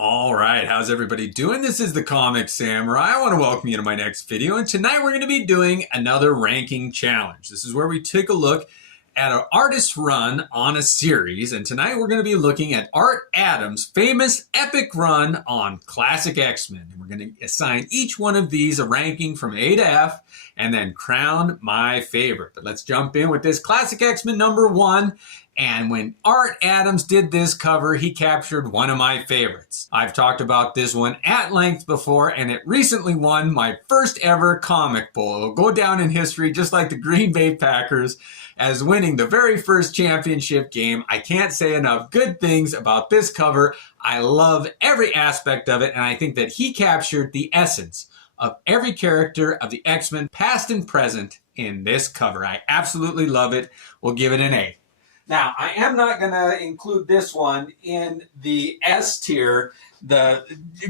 All right, how's everybody doing? This is the Comic Samurai. I want to welcome you to my next video, and tonight we're going to be doing another ranking challenge. This is where we take a look at an artist's run on a series, and tonight we're going to be looking at Art Adams' famous epic run on classic X-Men. And we're going to assign each one of these a ranking from A to F, and then crown my favorite. But let's jump in with this classic X-Men #1. And when Art Adams did this cover, he captured one of my favorites. I've talked about this one at length before, and it recently won my first ever comic bowl. It'll go down in history just like the Green Bay Packers as winning the very first championship game. I can't say enough good things about this cover. I love every aspect of it, and I think that he captured the essence of every character of the X-Men, past and present, in this cover. I absolutely love it. We'll give it an A. Now, I am not going to include this one in the S tier, the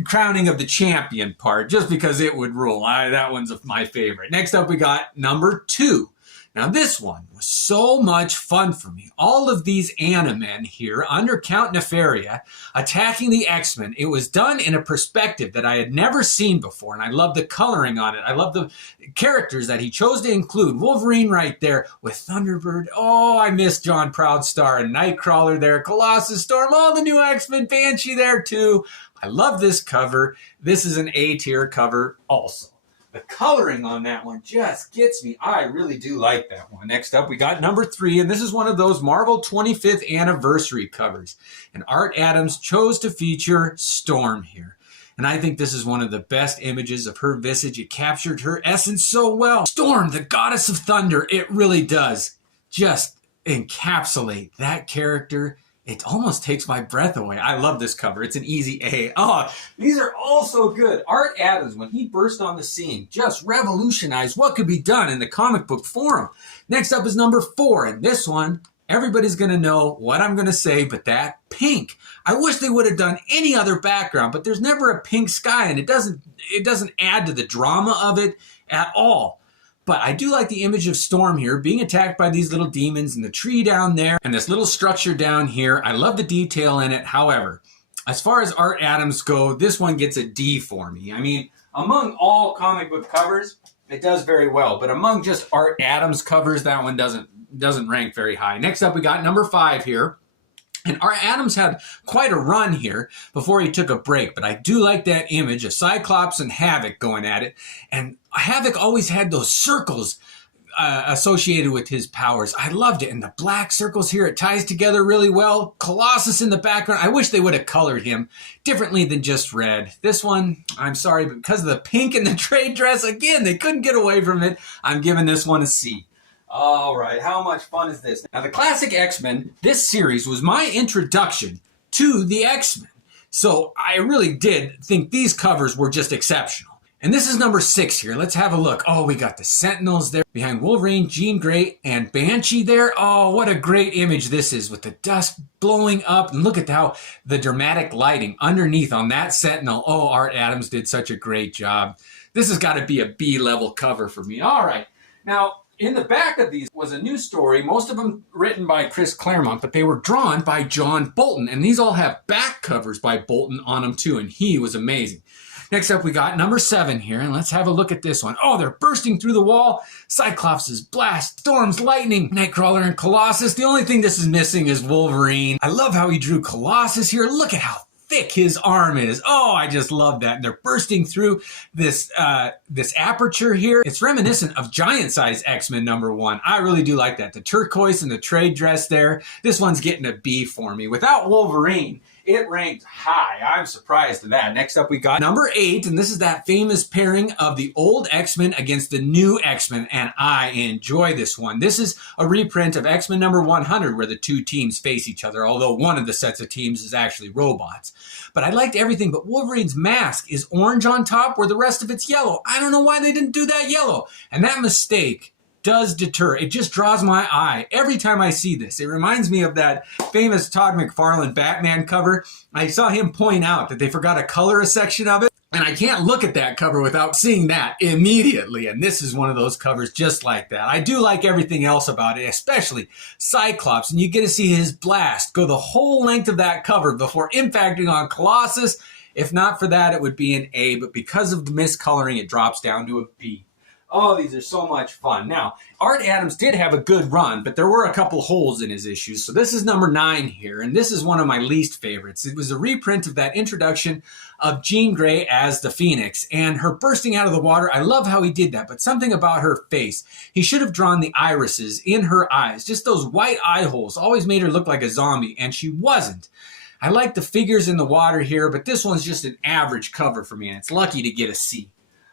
crowning of the champion part, just because it would rule. That one's my favorite. Next up, we got #2. Now, this one was so much fun for me. All of these Animen here under Count Nefaria attacking the X-Men. It was done in a perspective that I had never seen before, and I love the coloring on it. I love the characters that he chose to include. Wolverine right there with Thunderbird. Oh, I miss John Proudstar and Nightcrawler there. Colossus, Storm, all the new X-Men. Banshee there too. I love this cover. This is an A tier cover also. The coloring on that one just gets me. I really do like that one. Next up, we got #3, and this is one of those Marvel 25th anniversary covers. And Art Adams chose to feature Storm here. And I think this is one of the best images of her visage. It captured her essence so well. Storm, the goddess of thunder, it really does just encapsulate that character. It almost takes my breath away. I love this cover. It's an easy A. Oh, these are all so good. Art Adams, when he burst on the scene, just revolutionized what could be done in the comic book forum. Next up is #4, and this one, everybody's going to know what I'm going to say, but that pink. I wish they would have done any other background, but there's never a pink sky, and it doesn't add to the drama of it at all. But I do like the image of Storm here being attacked by these little demons and the tree down there and this little structure down here. I love the detail in it. However, as far as Art Adams go, this one gets a D for me. I mean, among all comic book covers, it does very well. But among just Art Adams covers, that one doesn't rank very high. Next up, we got #5 here. And Art Adams had quite a run here before he took a break, but I do like that image of Cyclops and Havoc going at it. And Havoc always had those circles associated with his powers. I loved it. And the black circles here, it ties together really well. Colossus in the background. I wish they would have colored him differently than just red. This one, I'm sorry, but because of the pink and the trade dress, again, they couldn't get away from it. I'm giving this one a C. All right, how much fun is this? Now, the classic X-Men, this series was my introduction to the X-Men. So I really did think these covers were just exceptional. And this is #6 here. Let's have a look. Oh, we got the Sentinels there behind Wolverine, Jean Grey, and Banshee there. Oh, what a great image this is with the dust blowing up. And look at how the dramatic lighting underneath on that Sentinel. Oh, Art Adams did such a great job. This has got to be a B-level cover for me. All right. Now, in the back of these was a new story, most of them written by Chris Claremont, but they were drawn by John Bolton. And these all have back covers by Bolton on them too, and he was amazing. Next up, we got #7 here, and let's have a look at this one. Oh, they're bursting through the wall. Cyclops' blast, Storm's lightning, Nightcrawler and Colossus. The only thing this is missing is Wolverine. I love how he drew Colossus here. Look at how thick his arm is. Oh, I just love that. And they're bursting through this aperture here. It's reminiscent of Giant Size X-Men #1. I really do like that. The turquoise and the trade dress there. This one's getting a B for me. Without Wolverine, it ranked high. I'm surprised at that. Next up, we got #8, and this is that famous pairing of the old X-Men against the new X-Men, and I enjoy this one. This is a reprint of X-Men #100, where the two teams face each other, although one of the sets of teams is actually robots. But I liked everything, but Wolverine's mask is orange on top, where the rest of it's yellow. I don't know why they didn't do that yellow. And that mistake does deter. It just draws my eye every time I see this. It reminds me of that famous Todd McFarlane Batman cover. I saw him point out that they forgot to color a section of it. And I can't look at that cover without seeing that immediately. And this is one of those covers just like that. I do like everything else about it, especially Cyclops. And you get to see his blast go the whole length of that cover before impacting on Colossus. If not for that, it would be an A, but because of the miscoloring, it drops down to a B. Oh, these are so much fun. Now, Art Adams did have a good run, but there were a couple holes in his issues. So this is number 9 here, and this is one of my least favorites. It was a reprint of that introduction of Jean Grey as the Phoenix, and her bursting out of the water. I love how he did that, but something about her face. He should have drawn the irises in her eyes. Just those white eye holes always made her look like a zombie, and she wasn't. I like the figures in the water here, but this one's just an average cover for me, and it's lucky to get a C.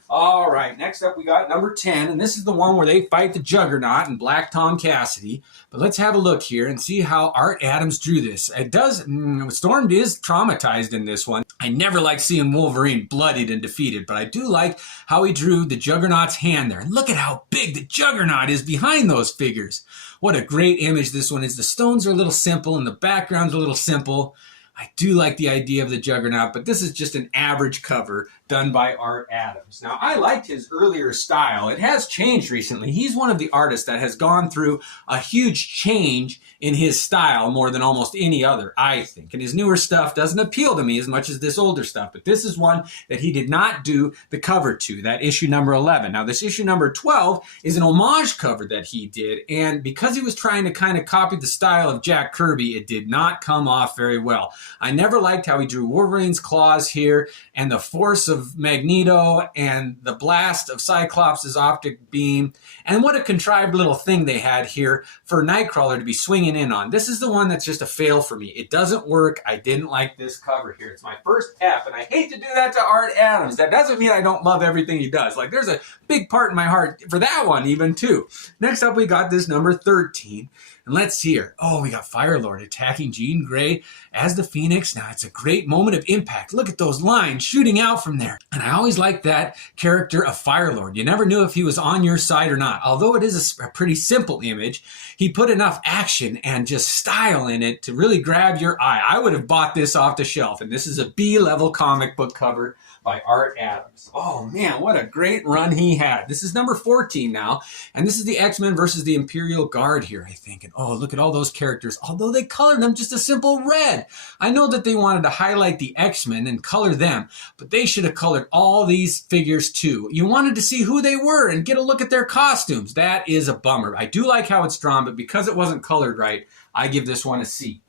All right, next up we got number 10, and this is the one where they fight the Juggernaut and Black Tom Cassidy. But let's have a look here and see how Art Adams drew this. Storm is traumatized in this one. I never like seeing Wolverine bloodied and defeated, but I do like how he drew the Juggernaut's hand there. And look at how big the Juggernaut is behind those figures. What a great image this one is. The stones are a little simple and the background's a little simple. I do like the idea of the Juggernaut, but this is just an average cover done by Art Adams. Now, I liked his earlier style. It has changed recently. He's one of the artists that has gone through a huge change in his style more than almost any other, I think. And his newer stuff doesn't appeal to me as much as this older stuff, but this is one that he did not do the cover to, that issue number 11. Now, this issue number 12 is an homage cover that he did, and because he was trying to kind of copy the style of Jack Kirby, it did not come off very well. I never liked how he drew Wolverine's claws here, and the force of Magneto, and the blast of Cyclops' optic beam, and what a contrived little thing they had here for Nightcrawler to be swinging in on. This is the one that's just a fail for me. It doesn't work. I didn't like this cover here. It's my first F, and I hate to do that to Art Adams. That doesn't mean I don't love everything he does. Like, there's a big part in my heart for that one even too. Next up, we got this number 13. And let's see here. Oh, we got Firelord attacking Jean Grey as the Phoenix. Now, it's a great moment of impact. Look at those lines shooting out from there. And I always liked that character of Firelord. You never knew if he was on your side or not. Although it is a pretty simple image, he put enough action and just style in it to really grab your eye. I would have bought this off the shelf. And this is a B-level comic book cover by Art Adams. Oh man, what a great run he had. This is number 14 now, and this is the X-Men versus the Imperial Guard here, I think. And oh, look at all those characters, although they colored them just a simple red. I know that they wanted to highlight the X-Men and color them, but they should have colored all these figures too. You wanted to see who they were and get a look at their costumes. That is a bummer. I do like how it's drawn, but because it wasn't colored right, I give this one a C.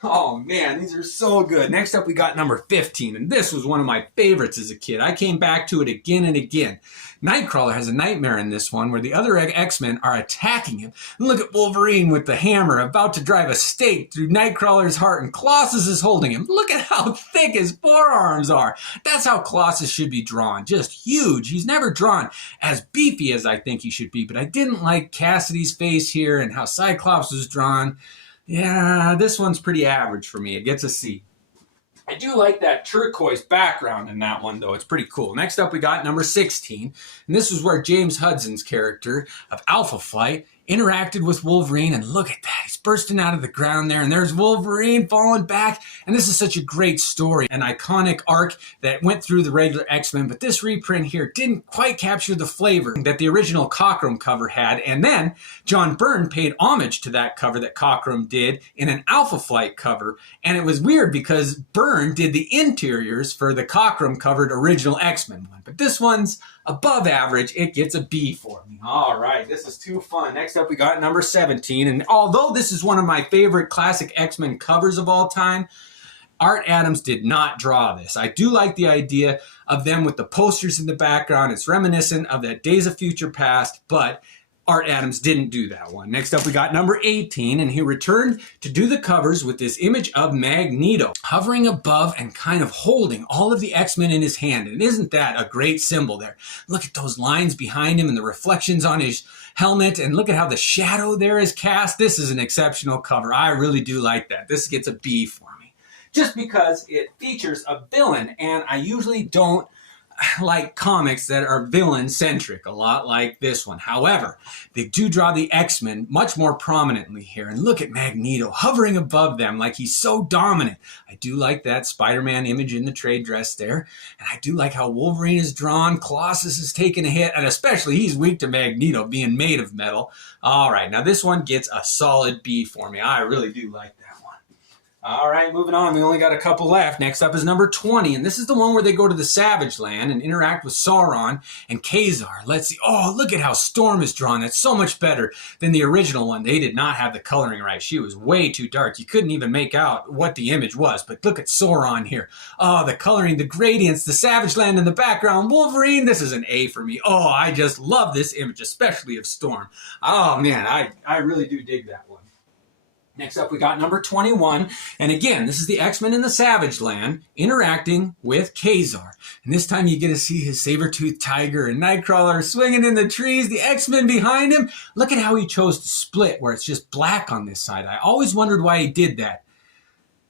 Oh man, these are so good. Next up, we got number 15, and this was one of my favorites as a kid. I came back to it again and again. Nightcrawler has a nightmare in this one where the other X-Men are attacking him. And look at Wolverine with the hammer about to drive a stake through Nightcrawler's heart, and Colossus is holding him. Look at how thick his forearms are. That's how Colossus should be drawn, just huge. He's never drawn as beefy as I think he should be, but I didn't like Cassidy's face here and how Cyclops was drawn. Yeah, this one's pretty average for me. It gets a C. I do like that turquoise background in that one, though. It's pretty cool. Next up, we got number 16. And this is where James Hudson's character of Alpha Flight interacted with Wolverine. And look at that. He's bursting out of the ground there. And there's Wolverine falling back. And this is such a great story. An iconic arc that went through the regular X-Men. But this reprint here didn't quite capture the flavor that the original Cockrum cover had. And then John Byrne paid homage to that cover that Cockrum did in an Alpha Flight cover. And it was weird because Byrne did the interiors for the Cockrum covered original X-Men one. But this one's above average. It gets a B for me. All right, this is too fun. Next up, we got number 17. And although this is one of my favorite classic X-Men covers of all time, Art Adams did not draw this. I do like the idea of them with the posters in the background. It's reminiscent of that Days of Future Past, but Art Adams didn't do that one. Next up, we got number 18, and he returned to do the covers with this image of Magneto hovering above and kind of holding all of the X-Men in his hand. And isn't that a great symbol there? Look at those lines behind him and the reflections on his helmet, and look at how the shadow there is cast. This is an exceptional cover. I really do like that. This gets a B for me, just because it features a villain, and I usually don't like comics that are villain-centric, a lot like this one. However, they do draw the X-Men much more prominently here. And look at Magneto hovering above them like he's so dominant. I do like that Spider-Man image in the trade dress there. And I do like how Wolverine is drawn. Colossus is taking a hit, and especially he's weak to Magneto being made of metal. All right, now this one gets a solid B for me. I really do like that one. All right, moving on. We only got a couple left. Next up is number 20, and this is the one where they go to the Savage Land and interact with Sauron and Khazar. Let's see. Oh, look at how Storm is drawn. That's so much better than the original one. They did not have the coloring right. She was way too dark. You couldn't even make out what the image was. But look at Sauron here. Oh, the coloring, the gradients, the Savage Land in the background. Wolverine, this is an A for me. Oh, I just love this image, especially of Storm. Oh, man, I really do dig that one. Next up, we got number 21. And again, this is the X-Men in the Savage Land interacting with Khazar. And this time you get to see his saber-toothed tiger and Nightcrawler swinging in the trees, the X-Men behind him. Look at how he chose to split where it's just black on this side. I always wondered why he did that.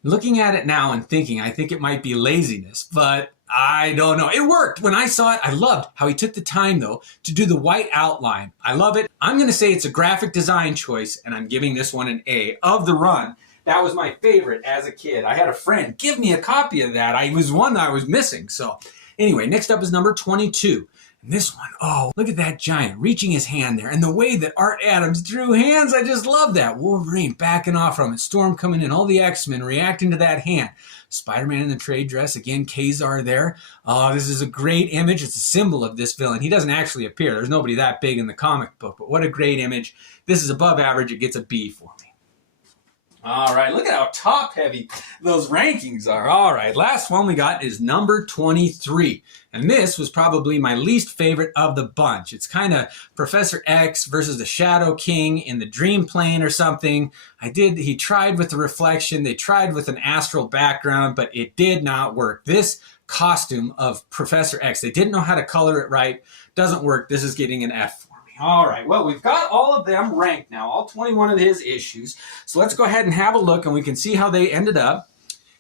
Looking at it now and thinking, I think it might be laziness, but I don't know. It worked. When I saw it, I loved how he took the time, though, to do the white outline. I love it. I'm going to say it's a graphic design choice, and I'm giving this one an A. Of the run, that was my favorite as a kid. I had a friend give me a copy of that. I was one I was missing. So anyway, next up is number 22. And this one, oh, look at that giant reaching his hand there. And the way that Art Adams drew hands, I just love that. Wolverine backing off from it, Storm coming in, all the X-Men reacting to that hand. Spider-Man in the trade dress, again, Khazar there. Oh, this is a great image. It's a symbol of this villain. He doesn't actually appear. There's nobody that big in the comic book, but what a great image. This is above average. It gets a B for me. All right, look at how top-heavy those rankings are. All right, last one we got is number 23. And this was probably my least favorite of the bunch. It's kind of Professor X versus the Shadow King in the dream plane or something. He tried with the reflection. They tried with an astral background, but it did not work. This costume of Professor X, they didn't know how to color it right. Doesn't work. This is getting an F. All right, well, we've got all of them ranked now, all 21 of his issues. So let's go ahead and have a look, and we can see how they ended up.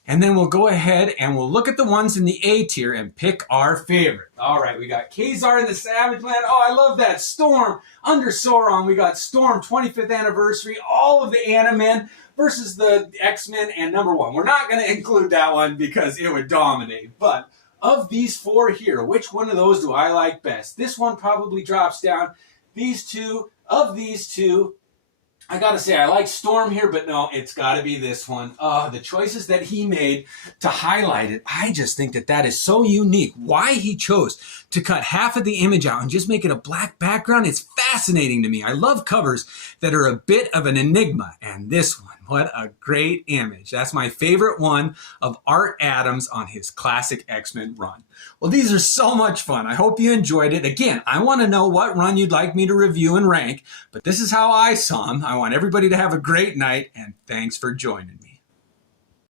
And then we'll go ahead and we'll look at the ones in the A tier and pick our favorite. All right, we got Khazar in the Savage Land. Oh, I love that. Storm under Sauron. We got Storm 25th anniversary, all of the Animen versus the X-Men, and number 1. We're not going to include that one because it would dominate, but of these 4 here, which one of those do I like best? This one probably drops down. These two, I gotta say, I like Storm here, but no, it's gotta be this one. The choices that he made to highlight it, I just think that is so unique. Why he chose to cut half of the image out and just make it a black background, it's fascinating to me. I love covers that are a bit of an enigma, and this one, what a great image. That's my favorite one of Art Adams on his classic X-Men run. Well, these are so much fun. I hope you enjoyed it. Again, I want to know what run you'd like me to review and rank, but this is how I saw them. I want everybody to have a great night, and thanks for joining me.